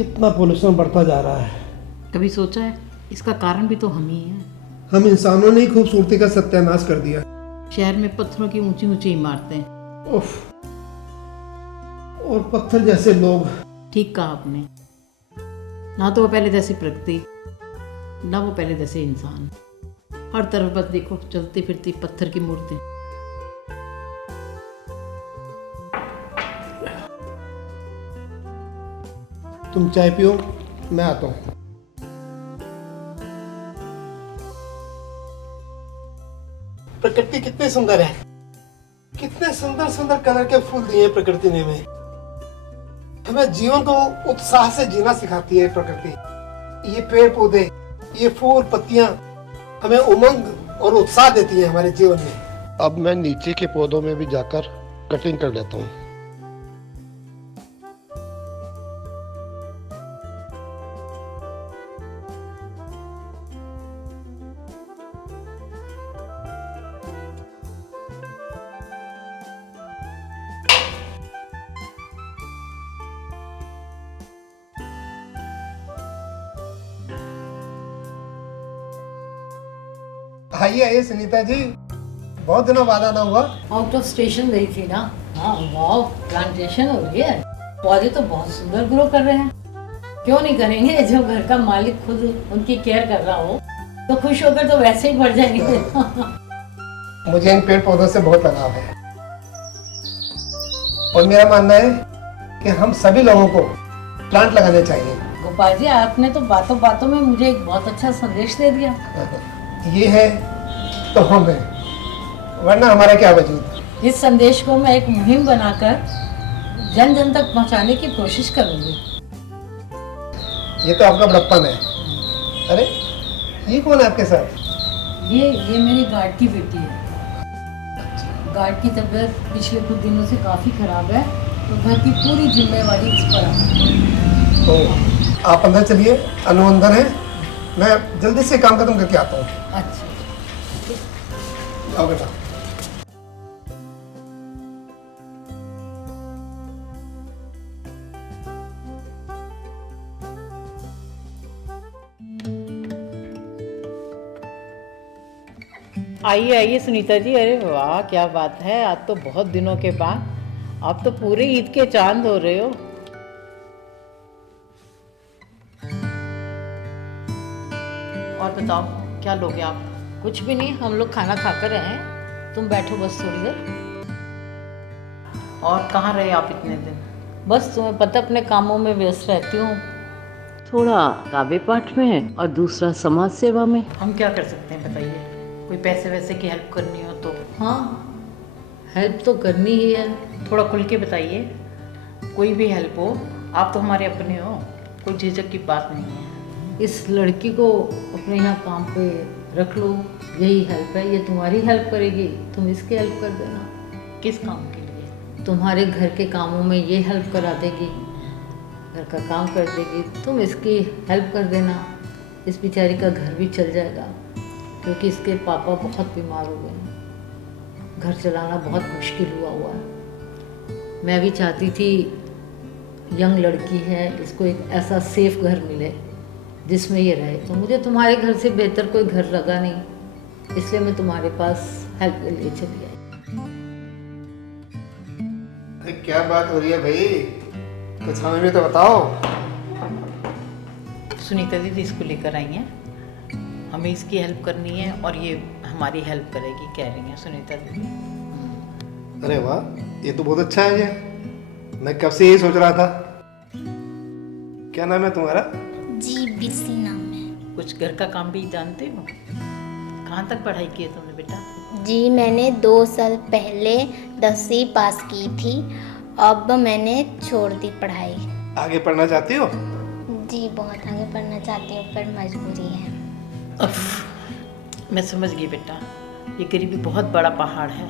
कितना पोल्यूशन बढ़ता जा रहा है। कभी सोचा है इसका कारण भी तो हम ही हैं। हम इंसानों ने ही खूबसूरती का सत्यानाश कर दिया। शहर में पत्थरों की ऊंची ऊंची इमारतें। उफ, और पत्थर जैसे लोग। ठीक कहा आपने, ना तो वो पहले जैसी प्रकृति, ना वो पहले जैसे इंसान। हर तरफ बस देखो चलती फिरती पत्थर की मूर्ति। तुम चाय पियो, मैं आता हूँ। प्रकृति कितनी सुंदर है, कितने सुंदर सुंदर कलर के फूल दिए हैं प्रकृति ने हमें। हमें जीवन को उत्साह से जीना सिखाती है प्रकृति। ये पेड़ पौधे, ये फूल पत्तियां हमें उमंग और उत्साह देती है हमारे जीवन में। अब मैं नीचे के पौधों में भी जाकर कटिंग कर लेता हूँ। आइए आइए सुनीता जी, बहुत दिनों बाद आना हुआ। आउट ऑफ स्टेशन गई थी ना। हाँ वाह, प्लांटेशन हो रही है, पौधे तो बहुत सुंदर ग्रो कर रहे हैं। क्यों नहीं करेंगे, जब घर का मालिक खुद उनकी केयर कर रहा हो तो खुश होकर तो वैसे ही बढ़ जाएंगे। मुझे इन पेड़ पौधों से बहुत लगाव है और मेरा मानना है कि हम सभी लोगों को प्लांट लगाने चाहिए। गोपाल जी, आपने तो बातों बातों में मुझे एक बहुत अच्छा संदेश दे दिया। ये है तो हम हैं, वरना हमारा क्या वजूद। इस संदेश को मैं एक मुहिम बनाकर जन जन तक पहुंचाने की कोशिश करूंगी। ये तो आपका बड़प्पन है। अरे ये कौन है आपके साथ? ये मेरी गार्ड की बेटी है। गार्ड की तबीयत पिछले कुछ दिनों से काफ़ी खराब है, तो घर की पूरी जिम्मेवारी इस पर है। तो आप अंदर चलिए, अनुमंदन है, मैं जल्दी से काम खत्म करके आता हूँ। अच्छा, आओ बेटा। आइए आइए सुनीता जी, अरे वाह क्या बात है, आज तो बहुत दिनों के बाद आप तो पूरे ईद के चांद हो रहे हो। और बताओ क्या लोगे आप? कुछ भी नहीं, हम लोग खाना खाकर आए हैं। तुम बैठो बस थोड़ी देर। और कहाँ रहे आप इतने दिन? बस तुम्हें पता, अपने कामों में व्यस्त रहती हूँ। थोड़ा काव्य पाठ में और दूसरा समाज सेवा में। हम क्या कर सकते हैं बताइए? कोई पैसे वैसे की हेल्प करनी हो तो? हाँ, हेल्प तो करनी ही है। थोड़ा खुल के बताइए, कोई भी हेल्प हो, आप तो हमारे अपने हो, कोई झिझक की बात नहीं है। इस लड़की को अपने यहाँ काम पे रख लो, यही हेल्प है। ये तुम्हारी हेल्प करेगी, तुम इसकी हेल्प कर देना। किस काम के लिए? तुम्हारे घर के कामों में ये हेल्प करा देगी, घर का काम कर देगी, तुम इसकी हेल्प कर देना। इस बेचारी का घर भी चल जाएगा, क्योंकि इसके पापा बहुत बीमार हो गए हैं। घर चलाना बहुत मुश्किल हुआ है। मैं भी चाहती थी, यंग लड़की है, इसको एक ऐसा सेफ घर मिले जिसमें ये रहे। तो मुझे तुम्हारे घर से बेहतर कोई घर लगा नहीं, इसलिए मैं तुम्हारे पास हेल्प के लिए चली आई। अरे क्या बात हो रही है भाई, कुछ हमें भी तो बताओ। सुनीता दीदी इसको लेकर आई हैं, हमें इसकी हेल्प करनी है और ये हमारी हेल्प करेगी कह रही हैं सुनीता दीदी। अरे वाह, ये तो बहुत अच्छा है। ये मैं कब से यही सोच रहा था। क्या नाम है तुम्हारा? जी, बिस्सी नाम है। कुछ घर का काम भी जानते हो? कहाँ तक पढ़ाई की है तुमने बेटा? जी, मैंने 2 साल पहले 10वीं पास की थी, अब मैंने छोड़ दी पढ़ाई। आगे पढ़ना चाहती हो? जी, बहुत आगे पढ़ना चाहती हूँ, पर मजबूरी है। मैं समझ गई बेटा, ये गरीबी बहुत बड़ा पहाड़ है,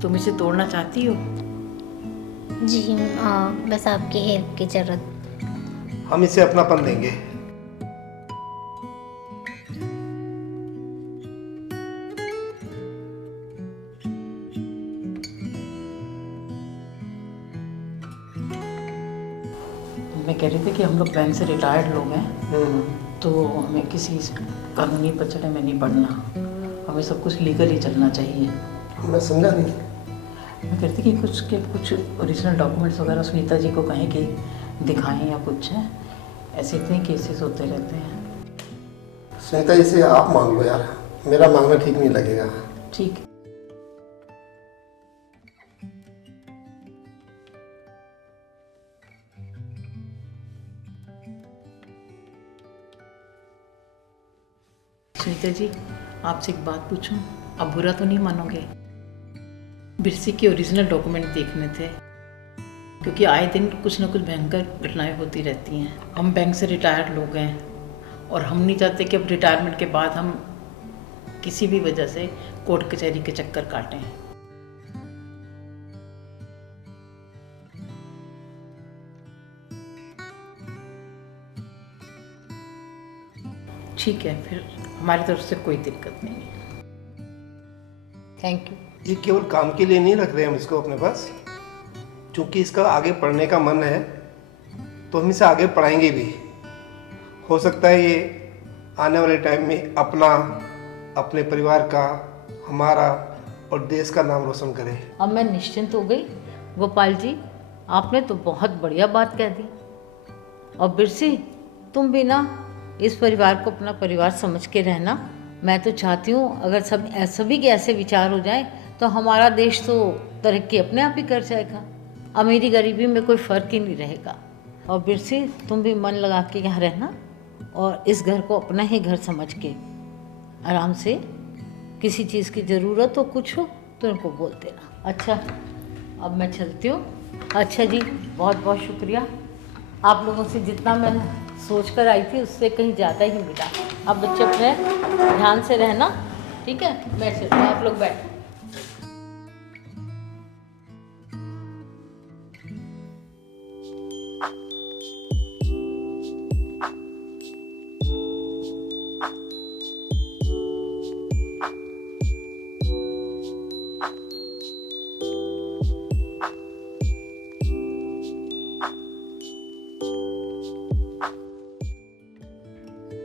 तुम इसे तोड़ना चाहती हो? जी, बस आपकी हेल्प की ज़रूरत। हम इसे अपनापन देंगे। मैं कह रही थी कि हम लोग बैंक से रिटायर्ड लोग हैं, तो हमें किसी कानूनी पचड़े में नहीं पड़ना, हमें सब कुछ लीगल ही चलना चाहिए। मैं समझा नहीं। मैं कहती कि कुछ ओरिजिनल डॉक्यूमेंट्स वगैरह सुनीता जी को कहें कि दिखाएं या कुछ है, ऐसे इतने केसेस होते रहते हैं। सुनीता जी से आप मांग लो यार, मेरा मांगना ठीक नहीं लगेगा। ठीक। सुनीता जी, आपसे एक बात पूछूं, आप बुरा तो नहीं मानोगे? बिरसी के ओरिजिनल डॉक्यूमेंट देखने थे, क्योंकि आए दिन कुछ ना कुछ भयंकर घटनाएं होती रहती हैं। हम बैंक से रिटायर्ड लोग हैं और हम नहीं चाहते कि अब रिटायरमेंट के बाद हम किसी भी वजह से कोर्ट कचहरी के चक्कर काटें। ठीक है, फिर हमारी तरफ से कोई दिक्कत नहीं है। Thank you. ये केवल काम के लिए नहीं रख रहे हम इसको अपने पास, क्योंकि इसका आगे पढ़ने का मन है तो हम इसे आगे पढ़ाएंगे भी। हो सकता है ये आने वाले टाइम में अपना, अपने परिवार का, हमारा और देश का नाम रोशन करे। अब मैं निश्चिंत हो गई। गोपाल जी, आपने तो बहुत बढ़िया बात कह दी। और बिरसी, तुम भी ना इस परिवार को अपना परिवार समझ के रहना। मैं तो चाहती हूँ अगर सभी के ऐसे विचार हो जाएं तो हमारा देश तो तरक्की अपने आप ही कर जाएगा, अमीरी गरीबी में कोई फ़र्क ही नहीं रहेगा। और बिरसी, तुम भी मन लगा के यहाँ रहना और इस घर को अपना ही घर समझ के आराम से, किसी चीज़ की ज़रूरत हो, कुछ हो तो उनको बोल देना। अच्छा, अब मैं चलती हूँ। अच्छा जी, बहुत बहुत शुक्रिया। आप लोगों से जितना मैं सोच कर आई थी उससे कहीं ज़्यादा ही मिला। अब बच्चे अपने ध्यान से रहना, ठीक है? मैं चलती हूँ, आप लोग बैठो।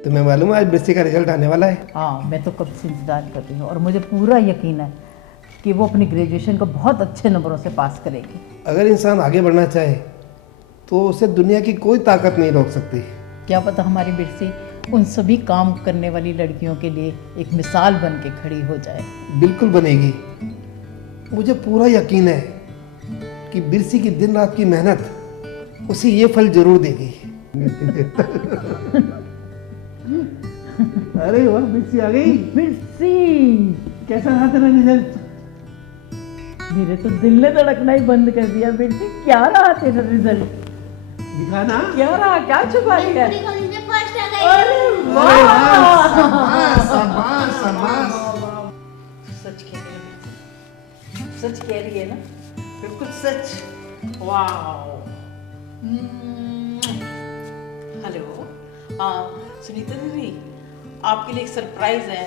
तुम्हें मालूम है आज बिरसी का रिजल्ट आने वाला है? हाँ, मैं तो कब से इंतज़ार कर रही हूँ और मुझे पूरा यकीन है कि वो अपनी ग्रेजुएशन को बहुत अच्छे नंबरों से पास करेगी। अगर इंसान आगे बढ़ना चाहे तो उसे दुनिया की कोई ताकत नहीं रोक सकती। क्या पता हमारी बिरसी उन सभी काम करने वाली लड़कियों के लिए एक मिसाल बन के खड़ी हो जाए। बिल्कुल बनेगी, मुझे पूरा यकीन है कि बिरसी की दिन रात की मेहनत उसे ये फल जरूर देगी। अरे वाह, बिरसी आ गई। बिरसी, कैसा रहा तेरा रिजल्ट? मेरे तो दिल ने धड़कना ही बंद कर दिया। बिरसी, क्या रहा तेरा रिजल्ट? दिखा ना। क्या रहा, क्या छुपा लिया? पूरी कॉलेज में फर्स्ट आ गई। अरे वाह, शाबाश शाबाश। सच कह रही है, सच कह रही है ना, बिल्कुल सच। वाह। हेलो, सुनीता दीदी, आपके लिए एक सरप्राइज है।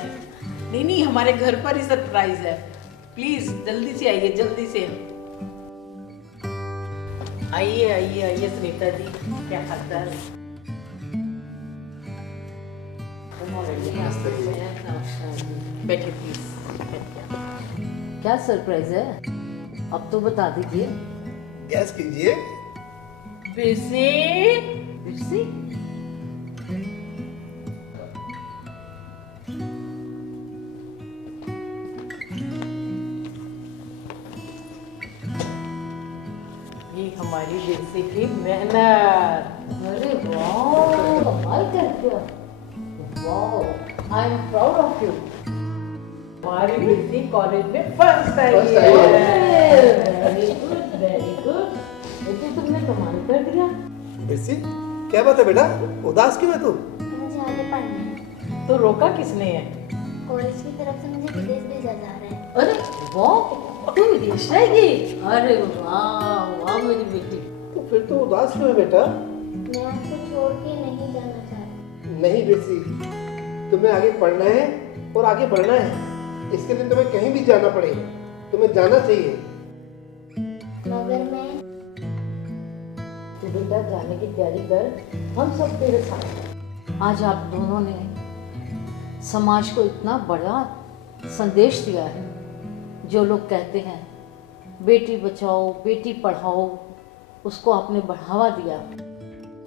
नहीं, हमारे घर पर ही सरप्राइज है। प्लीज जल्दी से आइए, जल्दी से आइए सुनीता जी, क्या हाल है? बैठिए प्लीज। क्या सरप्राइज है, अब तो बता दीजिए। गैस कीजिए। बिरसी, बिरसी, ये हमारी बिरसी की मेहनत। अरे वाह, कमाल कर दिया। वाह, I am proud of you. हमारी बिरसी कॉलेज में फर्स्ट आई First आई है। Very good, very good. बेटे, तुमने कमाल कर दिया। बिरसी, क्या बात है बेटा, उदास क्यों है तू? मुझे आगे पढ़ना है। तो रोका किसने है? कॉलेज की तरफ से मुझे विदेश भेजा जा रहा है। अरे वाह, तुम विदेश रहेगी? अरे वाह वाह मेरी बेटी। तो फिर तो उदास क्यों है बेटा? मैं आपको छोड़ के नहीं जाना चाहती। नहीं बिरसी, तुम्हें आगे पढ़ना है और आगे बढ़ना है। इसके लिए तुम्हें कहीं भी जाना पड़े, तुम्हें जाना चाहिए। मगर मैं तो बेटा जाने जाने की तैयारी कर, हम सब तेरे साथ हैं। आज आप दोनों ने समाज को इतना बड़ा संदेश दिया है। जो लोग कहते हैं बेटी बचाओ बेटी पढ़ाओ, उसको आपने बढ़ावा दिया।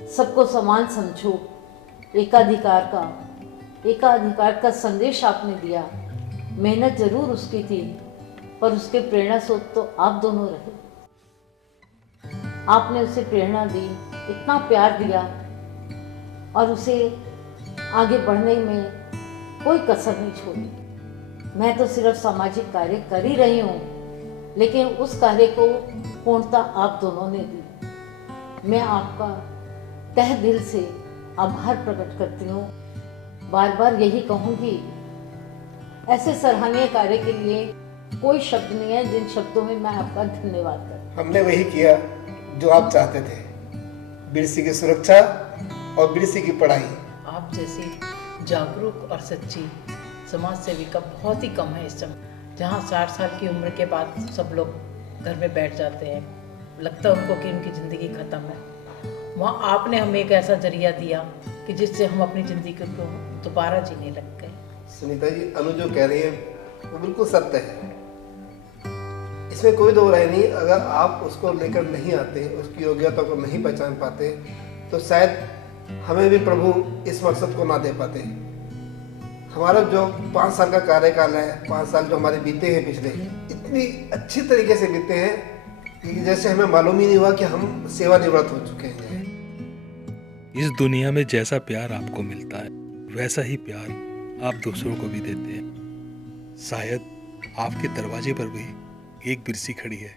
सबको समान समझो, एकाधिकार का संदेश आपने दिया। मेहनत जरूर उसकी थी, पर उसके प्रेरणा स्रोत तो आप दोनों रहे। आपने उसे प्रेरणा दी, इतना प्यार दिया, और उसे आगे बढ़ने में कोई कसर नहीं छोड़ी। मैं तो सिर्फ सामाजिक कार्य कर ही रही हूँ, लेकिन उस कार्य को पूर्णता आप दोनों ने दी। मैं आपका तहे दिल से आभार प्रकट करती हूँ। बार बार यही कहूँगी, ऐसे सराहनीय कार्य के लिए कोई शब्द नहीं है जिन शब्दों में मैं आपका धन्यवाद करूँ। हमने वही किया जो आप चाहते थे, बिरसी की सुरक्षा और बिरसी की पढ़ाई। आप जैसी जागरूक और सच्ची समाज सेविका बहुत ही कम है इस समय। जहाँ 60 साल की उम्र के बाद सब लोग घर में बैठ जाते हैं, लगता है उनको कि उनकी ज़िंदगी ख़त्म है, वहाँ आपने हमें एक ऐसा जरिया दिया कि जिससे हम अपनी ज़िंदगी को दोबारा जीने लग गए। सुनीता जी, अनु जो कह रही है वो बिल्कुल सत्य है, इसमें कोई दो राय नहीं। अगर आप उसको लेकर नहीं आते, उसकी योग्यता को नहीं पहचान पाते, तो शायद हमें भी प्रभु इस मकसद को ना दे पाते। हमारा जो 5 साल का कार्यकाल है, 5 साल जो हमारे बीते हैं पिछले, इतनी अच्छी तरीके से बीते हैं कि जैसे हमें मालूम ही नहीं हुआ कि हम सेवानिवृत्त हो चुके हैं। इस दुनिया में जैसा प्यार आपको मिलता है, वैसा ही प्यार आप दूसरों को भी देते हैं। शायद आपके दरवाजे पर भी एक बिरसी खड़ी है